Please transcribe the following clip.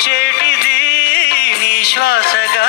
చేటిది నీ శ్వాసగా